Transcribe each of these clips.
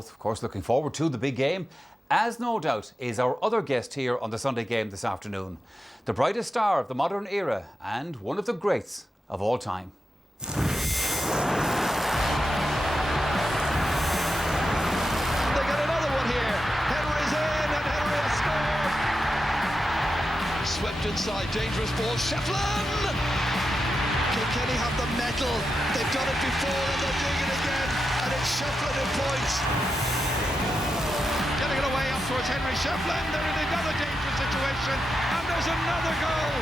both, of course, looking forward to the big game, as no doubt is our other guest here on the Sunday Game this afternoon. The brightest star of the modern era and one of the greats of all time. Swept inside, dangerous ball, Shefflin! Kilkenny have the metal, they've done it before and they're doing it again, and it's Shefflin in points. Getting it away up towards Henry Shefflin, they're in another dangerous situation, and there's another goal!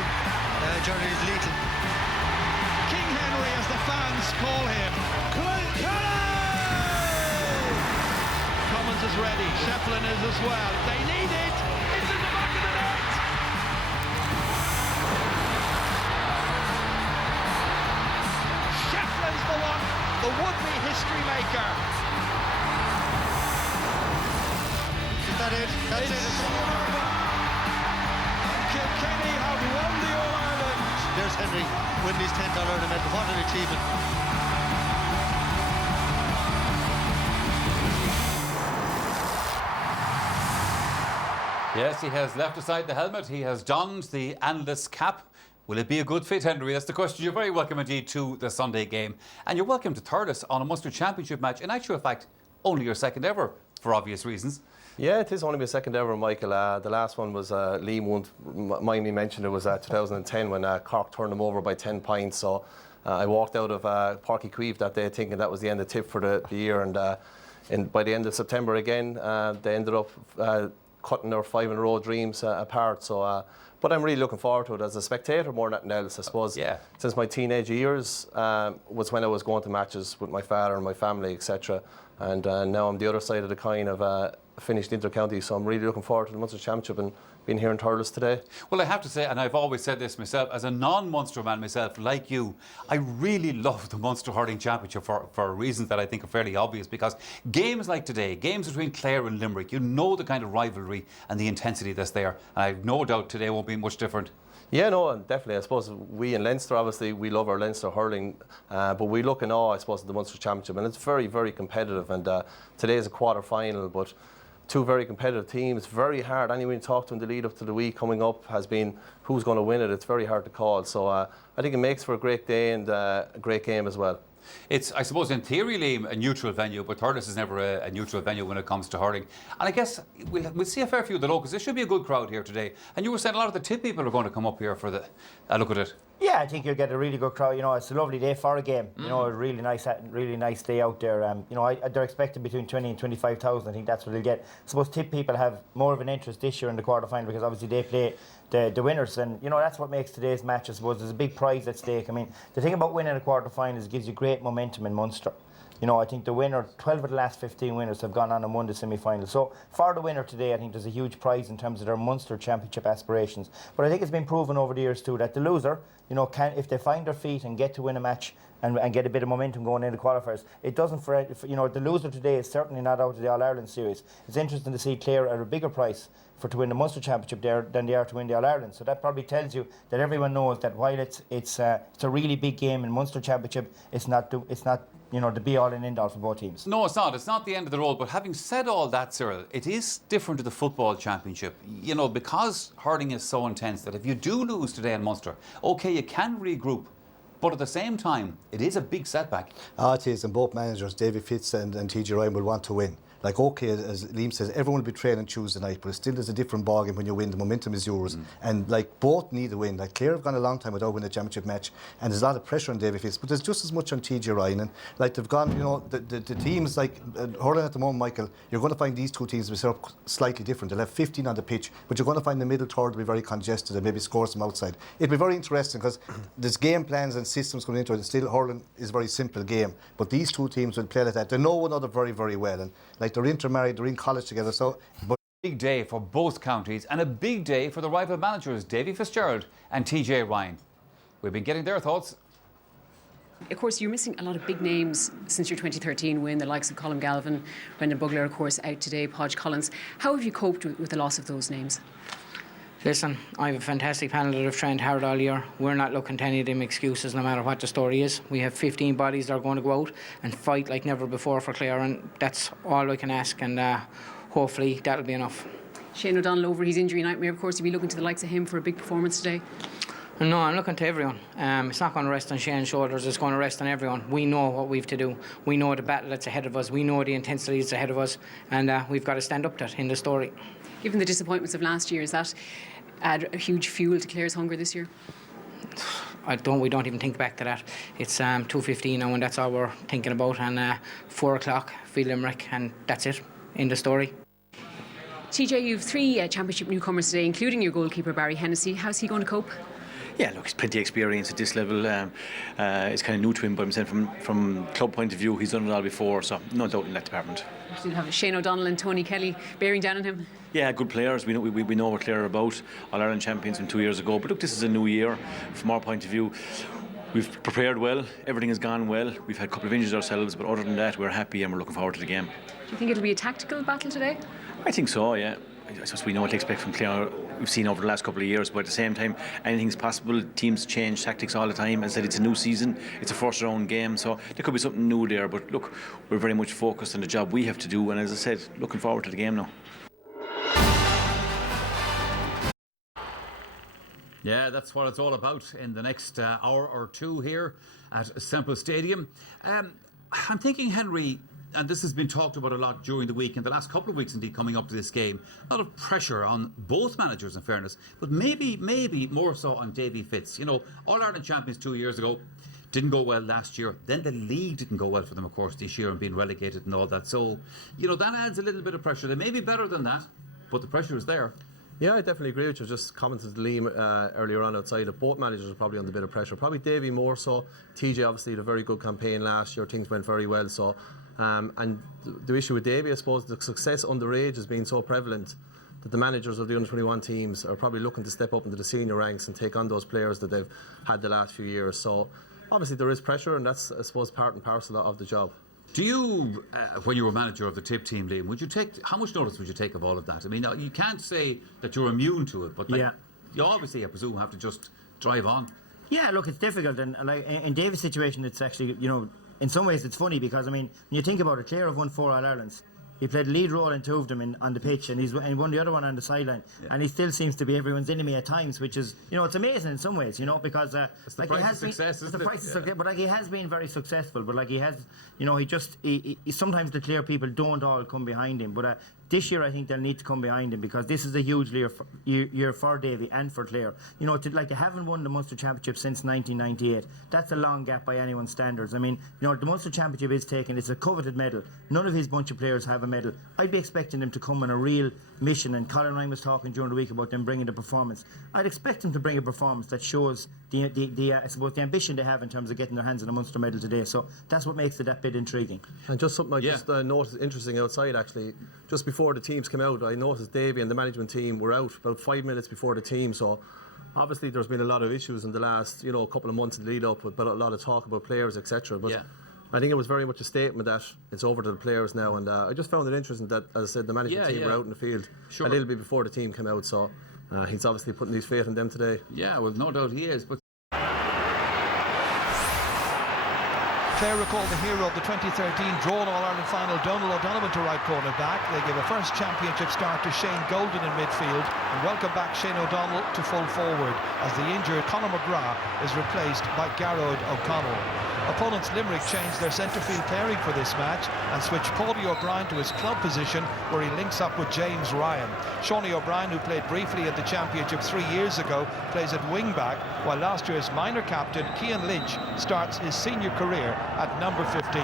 Johnny is leading. King Henry, as the fans call him. Commons is ready, Shefflin is as well, they need it, it's in the back of the net! The one, the would-be history maker. Is that it? That's it. It's all over. Kilkenny have won the All-Ireland. There's Henry winning his 10th All-Ireland medal. What an achievement. Yes, he has left aside the helmet. He has donned the analyst's cap. Will it be a good fit, Henry? That's the question. You're very welcome indeed to the Sunday Game. And you're welcome to Thurles on a Munster Championship match. In actual fact, only your second ever, for obvious reasons. Yeah, it is only my second ever, Michael. The last one was Liam won't mind me mentioning it was 2010 when Cork turned them over by 10 points. So I walked out of Páirc Uí Chaoimh that day thinking that was the end of tip for the year. And by the end of September again, they ended up cutting their 5 in a row dreams apart. So. But I'm really looking forward to it as a spectator more than anything else, I suppose. Yeah. Since my teenage years was when I was going to matches with my father and my family, etc. And now I'm the other side of the coin of finished inter-county, so I'm really looking forward to the Munster Championship and being here in Thurles today. Well, I have to say, and I've always said this myself, as a non-Munster man myself, like you, I really love the Munster Hurling Championship for reasons that I think are fairly obvious, because games like today, games between Clare and Limerick, you know the kind of rivalry and the intensity that's there, and I've no doubt today won't be much different. Yeah, no, definitely. I suppose we in Leinster, obviously, we love our Leinster hurling, but we look in awe, I suppose, at the Munster Championship, and it's very, very competitive. And today is a quarter-final, but two very competitive teams. Very hard. Anyone you talk to in the lead up to the week coming up has been who's going to win it. It's very hard to call. So I think it makes for a great day and a great game as well. It's, I suppose, in theory, Liam, a neutral venue, but Thurles is never a neutral venue when it comes to hurling. And I guess we'll see a fair few of the locals. There should be a good crowd here today. And you were saying a lot of the tip people are going to come up here for a look at it. Yeah, I think you'll get a really good crowd. You know, it's a lovely day for a game. You know, a really nice day out there. You know, they're expecting between 20 and 25,000. I think that's what they'll get. I suppose tip people have more of an interest this year in the quarter-final because obviously they play the winners, and you know that's what makes today's match. I suppose there's a big prize at stake. I mean, the thing about winning a quarter-final is it gives you great momentum in Munster. You know, I think the winner, 12 of the last 15 winners have gone on and won the semi-final. So for the winner today, I think there's a huge prize in terms of their Munster Championship aspirations. But I think it's been proven over the years too that the loser, you know, can, if they find their feet and get to win a match and get a bit of momentum going into qualifiers, it doesn't you know, the loser today is certainly not out of the All-Ireland series. It's interesting to see Clare at a bigger price to win the Munster Championship there than they are to win the All-Ireland. So that probably tells you that everyone knows that while it's a really big game in Munster Championship, it's not you know, the be-all and end-all for both teams. No, it's not. It's not the end of the road. But having said all that, Cyril, it is different to the football championship. You know, because hurling is so intense that if you do lose today in Munster, OK, you can regroup. But at the same time, it is a big setback. It is, and both managers, David Fitz and TJ Ryan, will want to win. Like, OK, as Liam says, everyone will be training Tuesday night, but it still is a different ballgame when you win. The momentum is yours. And, like, both need a win. Like, Clare have gone a long time without winning a championship match, and there's a lot of pressure on David Fitz, but there's just as much on TJ Ryan. And, like, they've gone, you know, the teams, like, hurling at the moment, Michael, you're going to find these two teams will be set up slightly different. They'll have 15 on the pitch, but you're going to find the middle third will be very congested and maybe score some outside. It'll be very interesting because there's game plans and systems coming into it. Still, hurling is a very simple game, but these two teams will play like that. They know one another very, very well, and, like, they're intermarried, they're in college together. So, but big day for both counties and a big day for the rival managers Davy Fitzgerald and TJ Ryan. We've been getting their thoughts. Of course, you're missing a lot of big names since your 2013 win, the likes of Colin Galvin, Brendan Bugler, of course, out today, Podge Collins. How have you coped with the loss of those names? Listen, I have a fantastic panel that have trained hard all year. We're not looking to any of them excuses, no matter what the story is. We have 15 bodies that are going to go out and fight like never before for Clare, and that's all I can ask, and hopefully that'll be enough. Shane O'Donnell over his injury nightmare, of course, you'll be looking to the likes of him for a big performance today. No, I'm looking to everyone. It's not going to rest on Shane's shoulders, it's going to rest on everyone. We know what we've to do. We know the battle that's ahead of us. We know the intensity that's ahead of us, and we've got to stand up to it in the story. Given the disappointments of last year, is that add a huge fuel to Clare's hunger this year? We don't even think back to that. It's 2:15 now, and that's all we're thinking about, and 4 o'clock for Limerick, and that's it, in the story. TJ, you've 3 championship newcomers today, including your goalkeeper Barry Hennessy. How's he going to cope? Yeah, look, he's plenty of experience at this level. It's kind of new to him, but I'm saying from club point of view, he's done it all before, so no doubt in that department. You still have Shane O'Donnell and Tony Kelly bearing down on him. Yeah, good players. We know what Clare are about. All-Ireland champions from 2 years ago. But look, this is a new year. From our point of view, we've prepared well. Everything has gone well. We've had a couple of injuries ourselves, but other than that, we're happy and we're looking forward to the game. Do you think it'll be a tactical battle today? I think so, yeah. I suppose we know what to expect from Clare. We've seen over the last couple of years, but at the same time, anything's possible. Teams change tactics all the time. As I said, it's a new season. It's a first round game, so there could be something new there. But look, we're very much focused on the job we have to do, and as I said, looking forward to the game now. Yeah, that's what it's all about in the next hour or two here at Semple Stadium. I'm thinking, Henry, and this has been talked about a lot during the week, in the last couple of weeks indeed, coming up to this game, a lot of pressure on both managers, in fairness, but maybe more so on Davy Fitz. You know, All-Ireland champions 2 years ago, didn't go well last year. Then the league didn't go well for them, of course, this year, and being relegated and all that. So, you know, that adds a little bit of pressure. They may be better than that, but the pressure is there. Yeah, I definitely agree with you. Just commented to Liam earlier on outside that both managers are probably under a bit of pressure. Probably Davy more so. TJ obviously had a very good campaign last year. Things went very well. So, and the issue with Davy, I suppose, the success underage has been so prevalent that the managers of the under-21 teams are probably looking to step up into the senior ranks and take on those players that they've had the last few years. So, obviously there is pressure, and that's, I suppose, part and parcel of the job. Do you, when you were manager of the TIP team, Liam, how much notice would you take of all of that? I mean, you can't say that you're immune to it, but like, you obviously, I presume, have to just drive on. Yeah, look, it's difficult, and like in David's situation, it's actually, you know, in some ways it's funny because, I mean, when you think about it, Clare have won 4 All-Irelands. He played a lead role in 2 of them on the pitch, and he won the other one on the sideline. Yeah. And he still seems to be everyone's enemy at times, which is, you know, it's amazing in some ways, you know, because it's the price of success, isn't it? But like, he has been very successful. But like, he has, you know, he sometimes the Clare people don't all come behind him. But this year, I think they'll need to come behind him because this is a huge year for Davy and for Clare. You know, they haven't won the Munster Championship since 1998. That's a long gap by anyone's standards. I mean, you know, the Munster Championship is taken. It's a coveted medal. None of his bunch of players have a medal. I'd be expecting them to come on a real mission, and Colin Ryan was talking during the week about them bringing the performance. I'd expect them to bring a performance that shows I suppose the ambition they have in terms of getting their hands on a Munster medal today. So that's what makes it that bit intriguing. And just something I just noticed interesting outside, actually, just before the teams came out, I noticed Davy and the management team were out about 5 minutes before the team. So obviously there's been a lot of issues in the last, you know, couple of months in the lead up, but a lot of talk about players, etc. But I think it was very much a statement that it's over to the players now, and I just found it interesting that, as I said, the management team were out in the field a little bit before the team came out, so he's obviously putting his faith in them today. Yeah, well, no doubt he is. But Clare recall the hero of the 2013 drawn All-Ireland final, Donal O'Donovan, to right corner back. They give a first championship start to Shane Golden in midfield and welcome back Shane O'Donnell to full forward as the injured Conor McGrath is replaced by Garrod O'Connell. Opponents Limerick changed their centre-field pairing for this match and switched Paudie O'Brien to his club position, where he links up with James Ryan. Shawnee O'Brien, who played briefly at the Championship 3 years ago, plays at wing-back, while last year's minor captain Cian Lynch starts his senior career at number 15.